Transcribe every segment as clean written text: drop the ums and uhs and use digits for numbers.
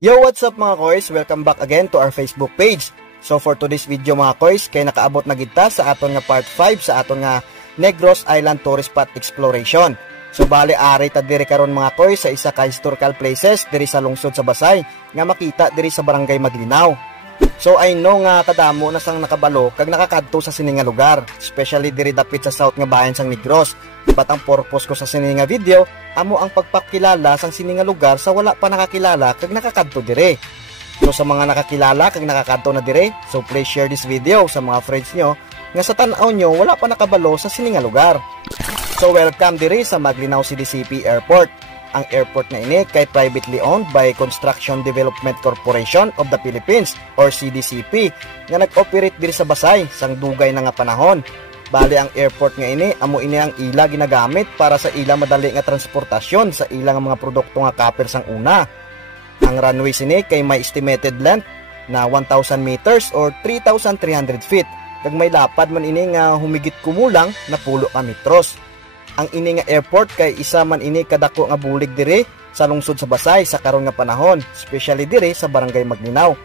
Yo, what's up mga koys? Welcome back again to our Facebook page. So for today's video mga koys, kay nakaabot na kita sa aton nga part 5 sa aton nga Negros Island Tourist Spot Exploration. So bali ari ta diri karon mga koys sa isa ka historical places diri sa lungsod sa Basay nga makita diri sa Barangay Maglinaw. So I know nga kadamo na sang nakabalo kag nakakadto sa sini nga lugar, especially diri dapit sa south nga bahin sang Negros. But ang purpose ko sa sini nga video amo ang pagpakilala sang sini nga lugar sa wala pa nakakilala kag nakakadto dire. So sa mga nakakilala kag nakakadto na dire, so please share this video sa mga friends nyo nga sa tan-aw nyo wala pa nakabalo sa sini nga lugar. So welcome dire sa Maglinaw CDCP Airport. Ang airport na ini kay privately owned by Construction Development Corporation of the Philippines or CDCP nga nag-operate diri sa Basay sang dugay na nga panahon. Bali ang airport nga ini amo ini ang ila ginagamit para sa ila madali nga transportasyon sa ilang mga produkto nga kapir sang una. Ang runway sini kay may estimated length na 1,000 meters or 3,300 feet kag may lapad man ini nga humigit kumulang na 10 ka metros. Ang ini nga airport kay isa man ini kadako nga bulig dire sa lungsod sa Basay sa karon nga panahon, especially dire sa Barangay Maglinaw.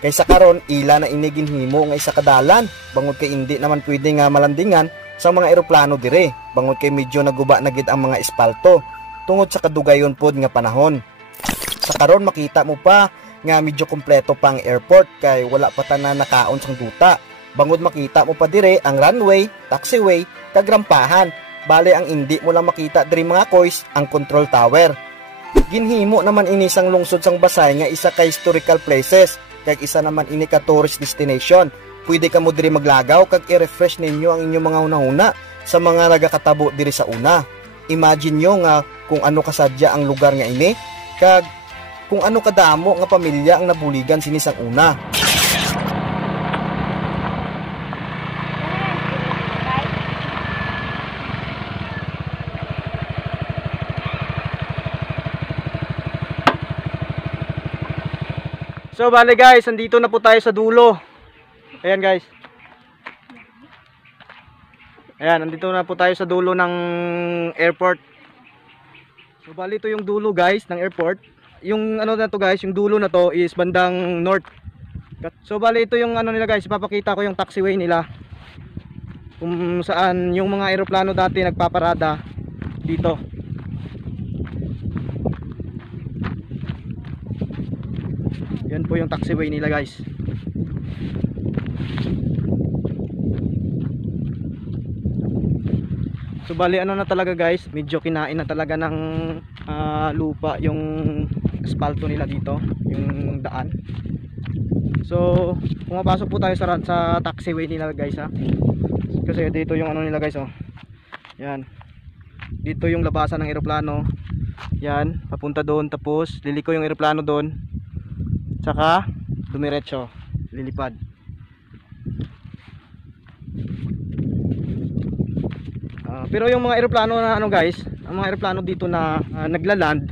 Kay sa karon ila na ini ginhimo nga isa kadalan, bangod kay indi naman pwede nga malandingan sa mga eroplano dire, bangod kay medyo naguba na gid ang mga espalto tungod sa kadugayon pod nga panahon. Sa karon makita mo pa nga medyo kompleto pang airport kay wala pa tanan nakaon sang duta. Bangod makita mo pa dire ang runway, taxiway, kag rampahan. Bale ang hindi mo lang makita diri mga koys ang control tower. Ginhimo naman ini sang lungsod sang Basay nga isa ka historical places kag isa naman ini ka tourist destination. Pwede ka mo diri maglagaw kag i-refresh ninyo ang inyong mga una-una sa mga nagakatabo diri sa una. Imagine nyo nga kung ano kasadya ang lugar nga ini kag kung ano kadamo nga pamilya ang nabuligan sini sang una. So bale guys, andito na po tayo sa dulo. Ayan guys. Ayan, andito na po tayo sa dulo ng airport. So bale ito yung dulo guys ng airport. Yung ano na to guys, yung dulo na to is bandang north. So bale ito yung ano nila guys, ipapakita ko yung taxiway nila. Kung saan yung mga eroplano dati nagpaparada dito. Yan po yung taxiway nila guys. So bali ano na talaga guys, medyo kinain na talaga ng lupa yung asfalto nila dito, yung daan. So pumapasok po tayo sa taxiway nila guys ha. Kasi dito yung ano nila guys oh. Yan. Dito yung labasan ng eroplano. Yan, papunta doon tapos liliko yung eroplano doon. Tsaka dumiretso, lilipad. Pero yung mga eroplano na ano guys, ang mga eroplano dito na naglaland,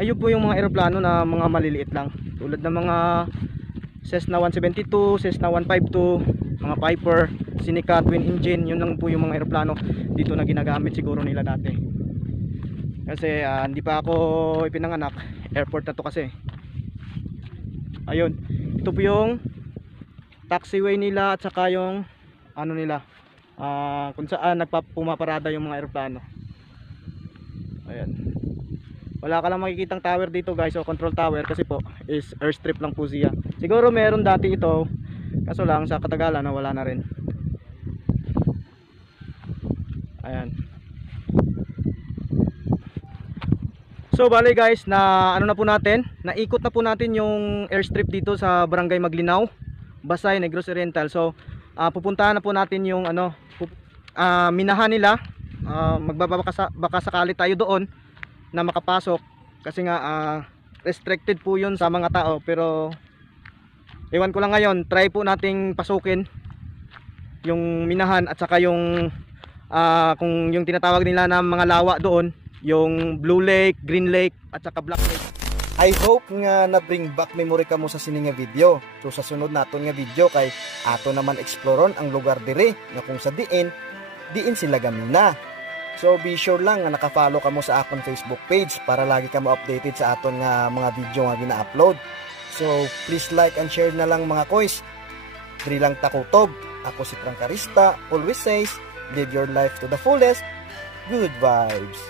ayun po yung mga eroplano na mga maliliit lang. Tulad ng mga Cessna 172, Cessna 152, mga Piper, Sinica twin engine, yun lang po yung mga eroplano dito na ginagamit siguro nila dati. Kasi hindi pa ako ipinanganak, airport na to kasi. Ayun, ito po yung taxiway nila at saka yung ano nila, kung saan pumaparada yung mga eroplano. Ayan, wala ka lang makikitang tower dito guys o control tower kasi po is airstrip lang po siya. Siguro meron dati ito, kaso lang sa katagalan wala na rin. Ayan. So bali guys, na ano na po natin, naikot na po natin yung airstrip dito sa Barangay Maglinaw, Basay, Negros Oriental. So pupuntahan na po natin yung ano, minahan nila. Baka sakali tayo doon na makapasok kasi nga restricted po yun sa mga tao, pero ewan ko lang ngayon, try po nating pasukin yung minahan at saka yung kung yung tinatawag nila na mga lawa doon, yung Blue Lake, Green Lake at saka Black Lake. I hope nga na bring back memory ka mo sa sini nga video. So sa sunod naton nga video kay ato naman exploron ang lugar dire nga kung sa diin sila gamina. So be sure lang nga naka-follow ka mo sa akong Facebook page para lagi ka ma-updated sa aton nga mga video nga gina-upload. So please like and share na lang mga koys. Diri lang takutob. Ako si Prangkarista, always says, live your life to the fullest. Good vibes.